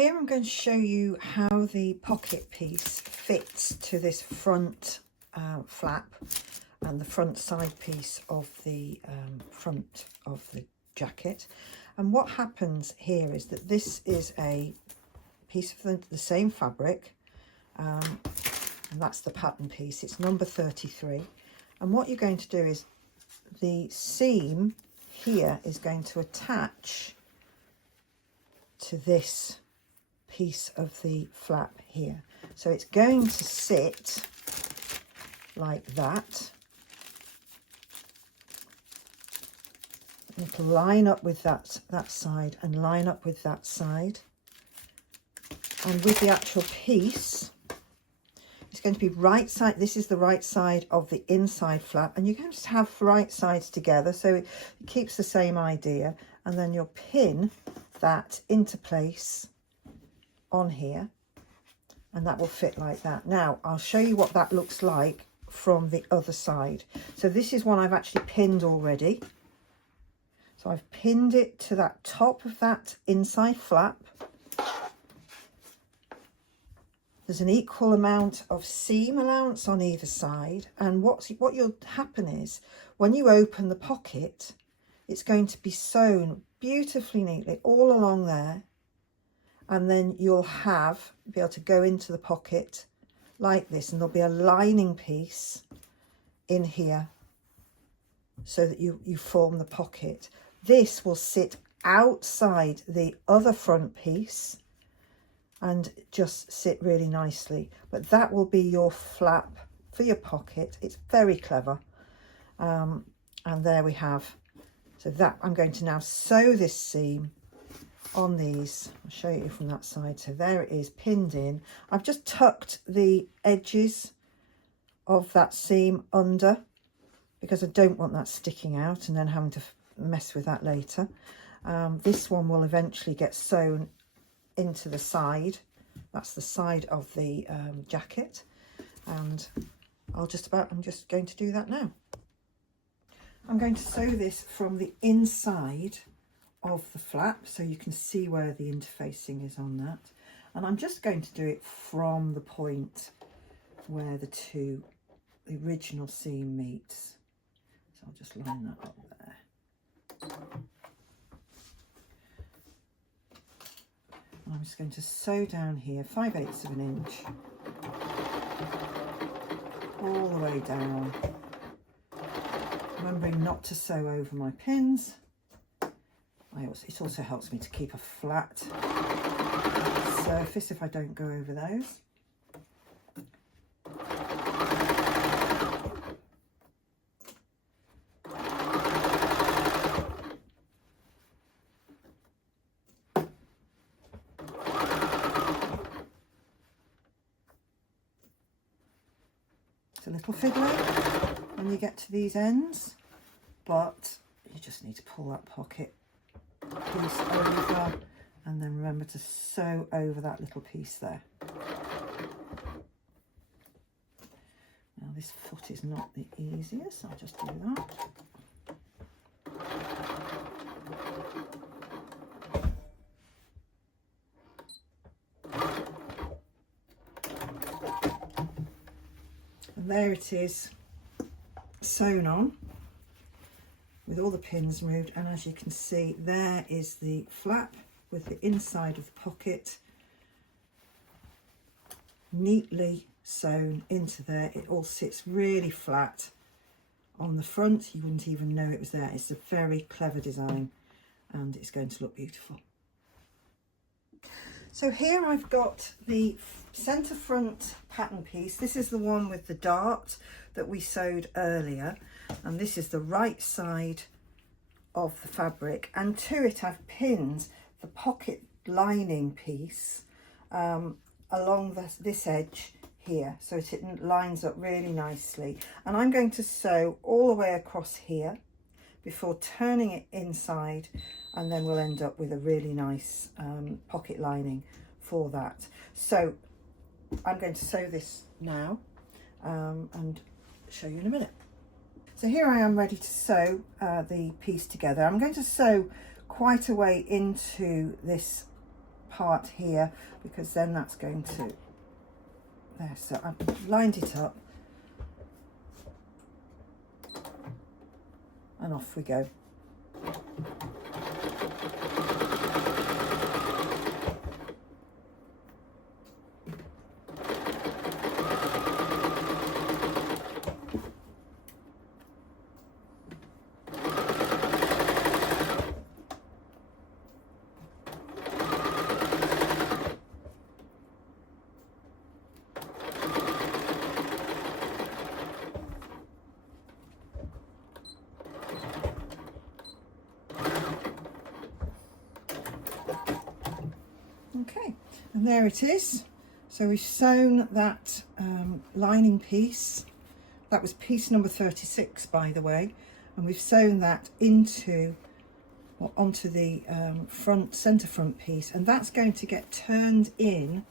here I'm going to show you how the pocket piece fits to this front flap and the front side piece of the front of the jacket. And what happens here is that this is a piece of the same fabric, and that's the pattern piece. It's number 33. And what you're going to do is the seam here is going to attach to this piece of the flap here. So it's going to sit like that. It'll line up with that side and line up with that side. And with the actual piece, it's going to be right side. This is the right side of the inside flap, and you're going to have right sides together, so it keeps the same idea. And then you'll pin that into place on here, and that will fit like that. Now I'll show you what that looks like from the other side. So this is one I've actually pinned already. So I've pinned it to that top of that inside flap. There's an equal amount of seam allowance on either side, and what will happen is when you open the pocket, it's going to be sewn beautifully neatly all along there, and then you'll be able to go into the pocket like this, and there'll be a lining piece in here so that you form the pocket. This will sit outside the other front piece and just sit really nicely, but that will be your flap for your pocket. It's very clever. And there we have. So that I'm going to now sew this seam on these. I'll show you from that side. So there it is, pinned in. I've just tucked the edges of that seam under because I don't want that sticking out and then having to mess with that later. This one will eventually get sewn into the side. That's the side of the jacket, and I'm just going to do that now. I'm going to sew this from the inside of the flap so you can see where the interfacing is on that, and I'm just going to do it from the point where the original seam meets. So I'll just line that up there. And I'm just going to sew down here 5/8 of an inch all the way down, remembering not to sew over my pins. It also helps me to keep a flat surface if I don't go over those. It's a little fiddly when you get to these ends, but you just need to pull that pocket piece over and then remember to sew over that little piece there. Now this foot is not the easiest, I'll just do that. And there it is, sewn on with all the pins removed, and as you can see there is the flap with the inside of the pocket neatly sewn into there. It all sits really flat on the front. You wouldn't even know it was there. It's a very clever design and it's going to look beautiful. So here I've got the centre front pattern piece. This is the one with the dart that we sewed earlier, and this is the right side of the fabric, and to it I've pinned the pocket lining piece along this edge here, so it lines up really nicely. And I'm going to sew all the way across here before turning it inside, and then we'll end up with a really nice pocket lining for that. So I'm going to sew this now and show you in a minute. So here I am ready to sew the piece together. I'm going to sew quite a way into this part here, because then that's going to, there, so I've lined it up and off we go. Okay, and there it is. So we've sewn that lining piece. That was piece number 36, by the way, and we've sewn that into, or onto the centre front piece, and that's going to get turned in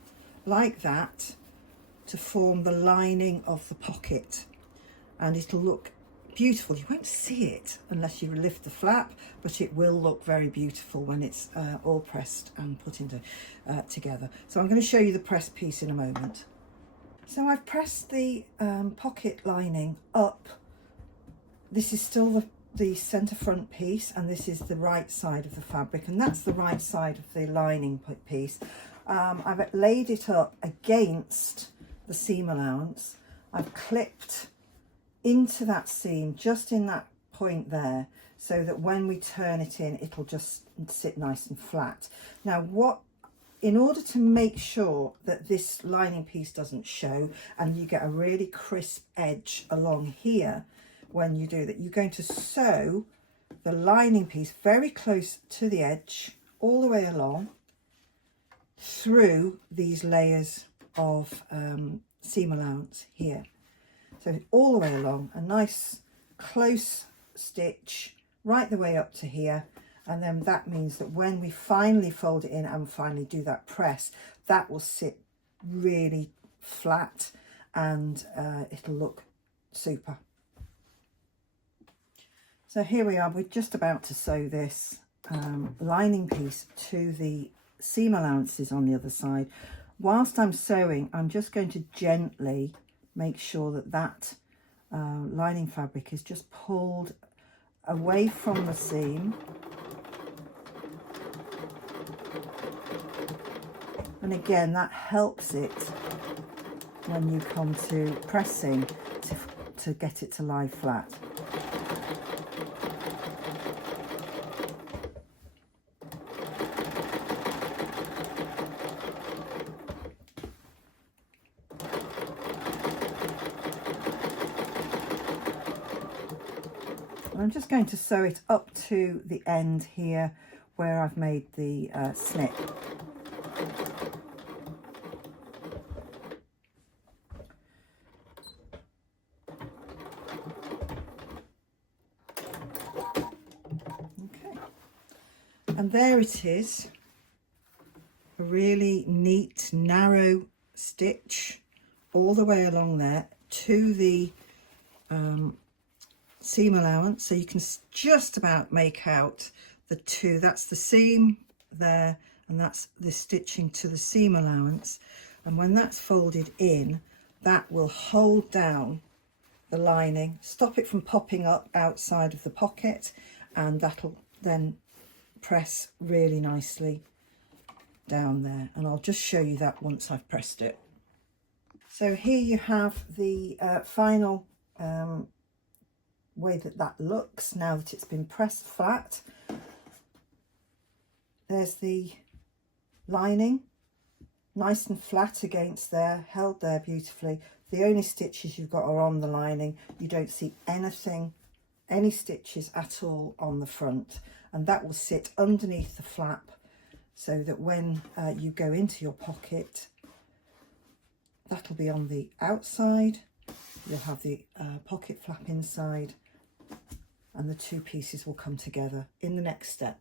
like that to form the lining of the pocket, and it'll look beautiful. You won't see it unless you lift the flap, but it will look very beautiful when it's all pressed and put into together. So I'm going to show you the pressed piece in a moment. So I've pressed the pocket lining up. This is still the centre front piece, and this is the right side of the fabric, and that's the right side of the lining piece. I've laid it up against the seam allowance. I've clipped into that seam just in that point there, so that when we turn it in, it'll just sit nice and flat. Now, in order to make sure that this lining piece doesn't show and you get a really crisp edge along here when you do that, you're going to sew the lining piece very close to the edge all the way along through these layers of seam allowance here. So all the way along, a nice close stitch right the way up to here, and then that means that when we finally fold it in and finally do that press, that will sit really flat, and it'll look super. So here we are, we're just about to sew this lining piece to the seam allowances on the other side. Whilst I'm sewing, I'm just going to gently make sure that that lining fabric is just pulled away from the seam, and again that helps it when you come to pressing to get it to lie flat. I'm just going to sew it up to the end here where I've made the snip. Okay, and there it is, a really neat narrow stitch all the way along there to the seam allowance, so you can just about make out the two. That's the seam there, and that's the stitching to the seam allowance, and when that's folded in, that will hold down the lining, stop it from popping up outside of the pocket, and that'll then press really nicely down there, and I'll just show you that once I've pressed it. So here you have the final way that looks now that it's been pressed flat. There's the lining, nice and flat against there, held there beautifully. The only stitches you've got are on the lining. You don't see any stitches at all on the front, and that will sit underneath the flap, so that when you go into your pocket, that'll be on the outside. You'll have the pocket flap inside, and the two pieces will come together in the next step.